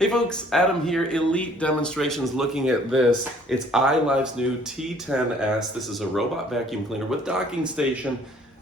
Hey folks, Adam here, Elite Demonstrations looking at this. It's ILIFE's new T10s. This is a robot vacuum cleaner with docking station.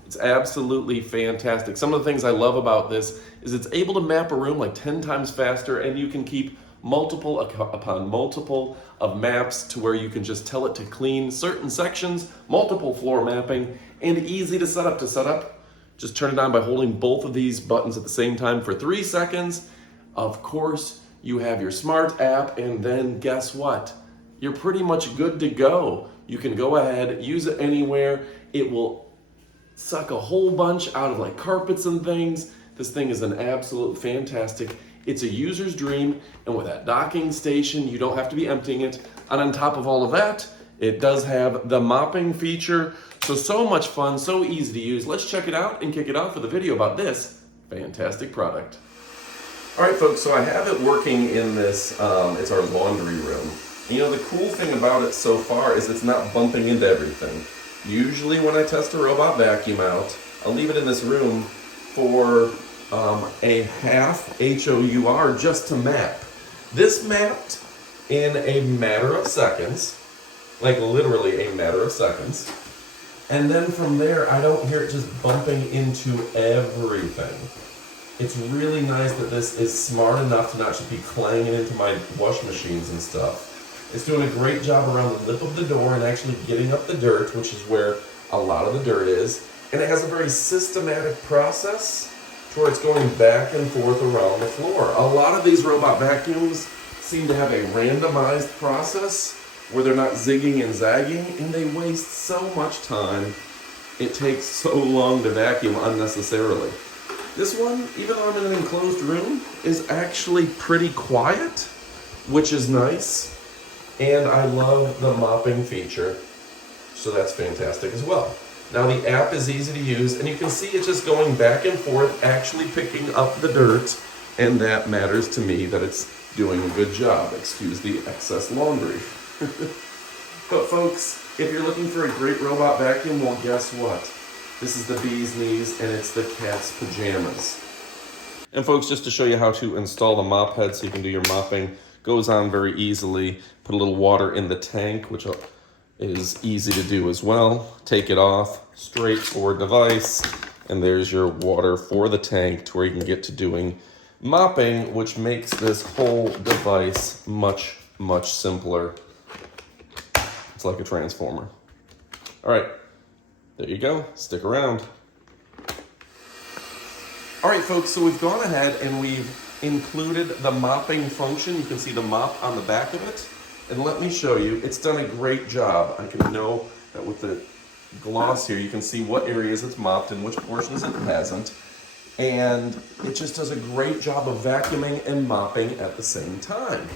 It's absolutely fantastic. Some of the things I love about this is it's able to map a room like 10 times faster, and you can keep multiple upon multiple of maps to where you can just tell it to clean certain sections, multiple floor mapping, and easy to set up. Just turn it on by holding both of these buttons at the same time for 3 seconds. Of course, you have your smart app, and then guess what? You're pretty much good to go. You can go ahead, use it anywhere. It will suck a whole bunch out of like carpets and things. This thing is an absolute fantastic. It's a user's dream, and with that docking station, you don't have to be emptying it. And on top of all of that, it does have the mopping feature. So much fun, so easy to use. Let's check it out and kick it off with a video about this fantastic product. All right, folks, so I have it working in this, it's our laundry room. You know, the cool thing about it so far is it's not bumping into everything. Usually when I test a robot vacuum out, I'll leave it in this room for a half HOUR just to map. This mapped in a matter of seconds, like literally a matter of seconds. And then from there, I don't hear it just bumping into everything. It's really nice that this is smart enough to not just be clanging into my wash machines and stuff. It's doing a great job around the lip of the door and actually getting up the dirt, which is where a lot of the dirt is. And it has a very systematic process to where it's going back and forth around the floor. A lot of these robot vacuums seem to have a randomized process where they're not zigging and zagging, and they waste so much time. It takes so long to vacuum unnecessarily. This one, even though I'm in an enclosed room, is actually pretty quiet, which is nice. And I love the mopping feature, so that's fantastic as well. Now the app is easy to use, and you can see it's just going back and forth, actually picking up the dirt, and that matters to me that it's doing a good job. Excuse the excess laundry. But folks, if you're looking for a great robot vacuum, well, guess what? This is the bee's knees, and it's the cat's pajamas. And folks, just to show you how to install the mop head so you can do your mopping, goes on very easily. Put a little water in the tank, which is easy to do as well. Take it off, straightforward device, and there's your water for the tank to where you can get to doing mopping, which makes this whole device much, much simpler. It's like a transformer. All right. There you go, stick around. All right, folks, so we've gone ahead and we've included the mopping function. You can see the mop on the back of it. And let me show you, it's done a great job. I can know that with the gloss here, you can see what areas it's mopped and which portions it hasn't. And it just does a great job of vacuuming and mopping at the same time.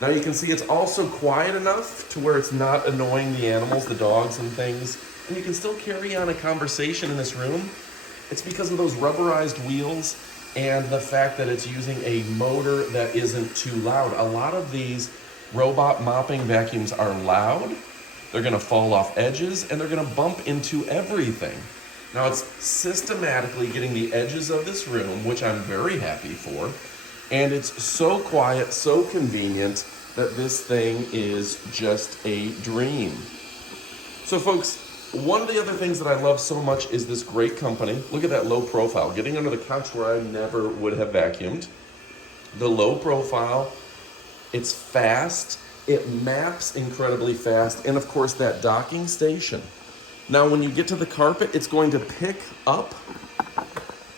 Now you can see it's also quiet enough to where it's not annoying the animals, the dogs and things. And you can still carry on a conversation in this room. It's because of those rubberized wheels and the fact that it's using a motor that isn't too loud. A lot of these robot mopping vacuums are loud. They're gonna fall off edges and they're gonna bump into everything. Now it's systematically getting the edges of this room, which I'm very happy for. And it's so quiet, so convenient that this thing is just a dream. So folks, one of the other things that I love so much is this great company. Look at that low profile, getting under the couch where I never would have vacuumed. The low profile, it's fast, it maps incredibly fast, and of course that docking station. Now when you get to the carpet, it's going to pick up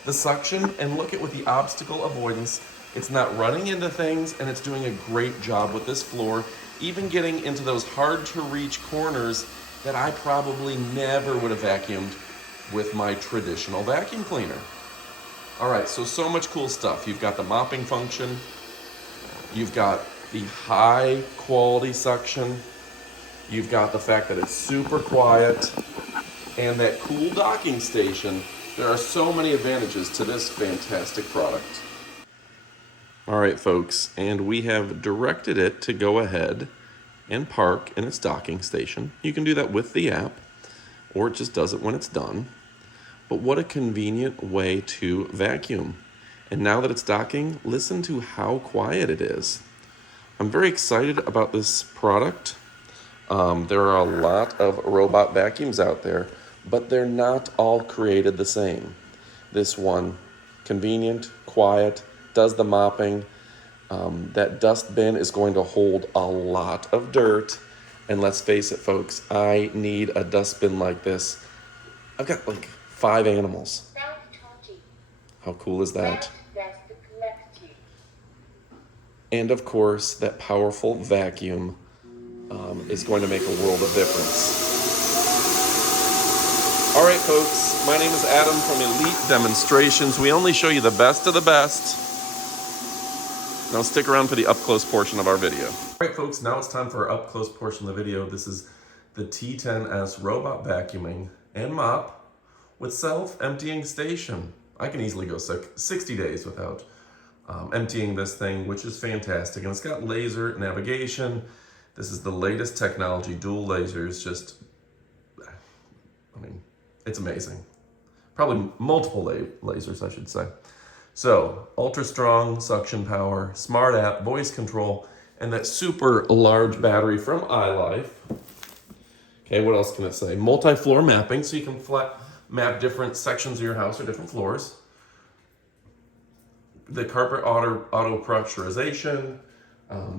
the suction, and look at with the obstacle avoidance, it's not running into things, and it's doing a great job with this floor, even getting into those hard to reach corners that I probably never would have vacuumed with my traditional vacuum cleaner. All right, so much cool stuff. You've got the mopping function, you've got the high quality suction, you've got the fact that it's super quiet, and that cool docking station. There are so many advantages to this fantastic product. All right, folks, and we have directed it to go ahead and park in its docking station. You can do that with the app, or it just does it when it's done. But what a convenient way to vacuum. And now that it's docking, listen to how quiet it is. I'm very excited about this product. There are a lot of robot vacuums out there, but they're not all created the same. This one, convenient, quiet, does the mopping. That dust bin is going to hold a lot of dirt. And let's face it, folks, I need a dustbin like this. I've got like 5 animals. How cool is that? And of course, that powerful vacuum is going to make a world of difference. All right, folks, my name is Adam from Elite Demonstrations. We only show you the best of the best. Now stick around for the up-close portion of our video. All right, folks, now it's time for our up-close portion of the video. This is the T10s robot vacuuming and mop with self-emptying station. I can easily go 60 days without emptying this thing, which is fantastic. And it's got laser navigation. This is the latest technology, dual lasers, just, I mean, it's amazing. Probably multiple lasers, I should say. So, ultra strong suction power, smart app, voice control, and that super large battery from ILIFE. Okay, what else can it say? Multi-floor mapping, so you can map different sections of your house or different floors. The carpet auto pressurization,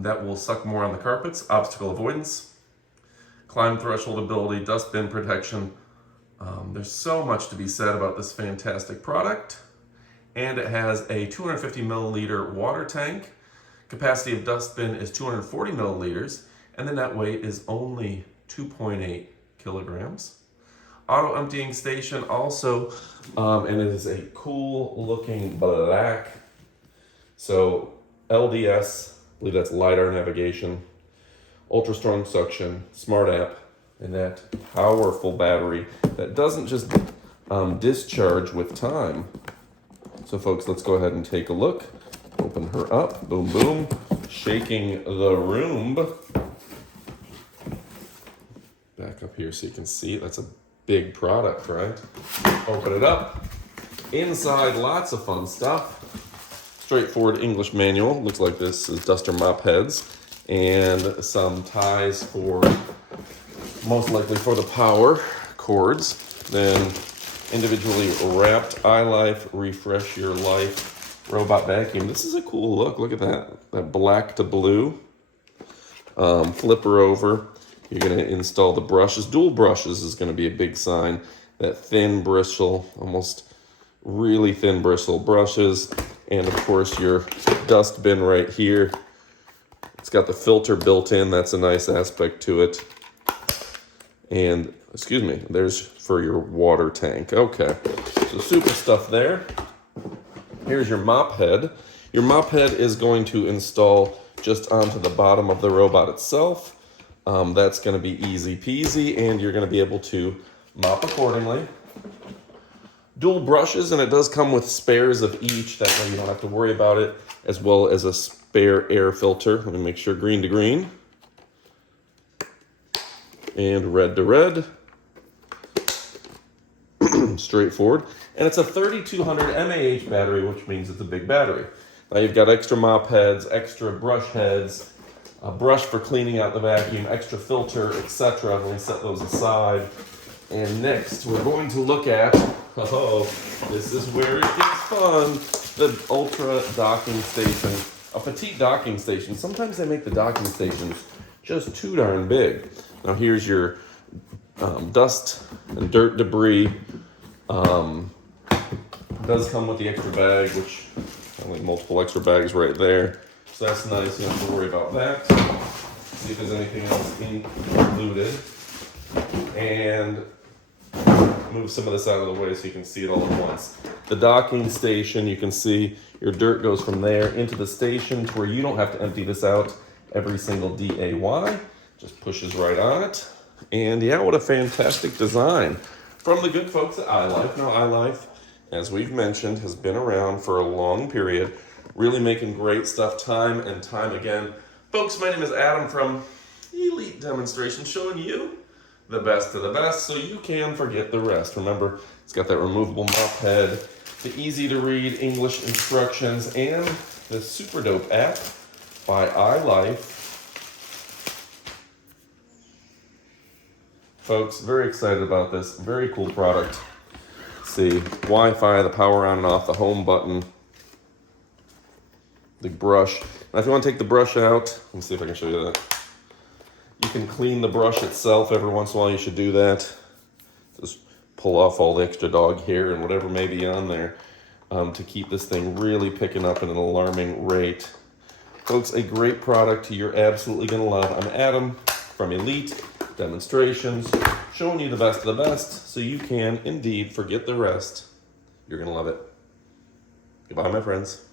that will suck more on the carpets, obstacle avoidance, climb threshold ability, dust bin protection. There's so much to be said about this fantastic product. And it has a 250 milliliter water tank. Capacity of dustbin is 240 milliliters, and the net weight is only 2.8 kilograms. Auto emptying station also, and it is a cool looking black. So LDS, I believe that's LiDAR navigation, ultra strong suction, smart app, and that powerful battery that doesn't just discharge with time. So folks, let's go ahead and take a look. Open her up, boom, boom, shaking the room. Back up here so you can see, that's a big product, right? Open it up. Inside, lots of fun stuff. Straightforward English manual. Looks like this is duster mop heads and some ties for, most likely for the power cords. Then individually wrapped ILIFE Refresh Your Life robot vacuum. This is a cool look. Look at that black to blue. Flip her over. You're going to install the brushes. Dual brushes is going to be a big sign. That thin bristle, almost really thin bristle brushes. And of course your dust bin right here. It's got the filter built in. That's a nice aspect to it. And, excuse me, there's for your water tank. Okay, so super stuff there. Here's your mop head. Your mop head is going to install just onto the bottom of the robot itself. That's going to be easy peasy, and you're going to be able to mop accordingly. Dual brushes, and it does come with spares of each. That way you don't have to worry about it, as well as a spare air filter. Let me make sure green to green. And red to red. Straightforward. And it's a 3200 mAh battery, which means it's a big battery. Now you've got extra mop heads, extra brush heads, a brush for cleaning out the vacuum, extra filter, etc. Let me set those aside. And next, we're going to look at, this is where it gets fun, the Ultra docking station, a petite docking station. Sometimes they make the docking stations just too darn big. Now here's your dust and dirt debris. It does come with the extra bag, which I think multiple extra bags right there. So that's nice, you don't have to worry about that. See if there's anything else included. And move some of this out of the way so you can see it all at once. The docking station, you can see your dirt goes from there into the station to where you don't have to empty this out every single DAY. Just pushes right on it. And yeah, what a fantastic design from the good folks at ILIFE. Now ILIFE, as we've mentioned, has been around for a long period, really making great stuff time and time again. Folks, my name is Adam from Elite Demonstrations, showing you the best of the best so you can forget the rest. Remember, it's got that removable mop head. the easy to read English instructions, and the super dope app by ILIFE. Folks, very excited about this. Very cool product. Let's see, Wi-Fi, the power on and off, the home button, the brush. Now if you want to take the brush out, let me see if I can show you that. You can clean the brush itself every once in a while. You should do that. Just pull off all the extra dog hair and whatever may be on there to keep this thing really picking up at an alarming rate. Folks, a great product you're absolutely going to love. I'm Adam from Elite Demonstrations, showing you the best of the best so you can indeed forget the rest. You're going to love it. Goodbye, my friends.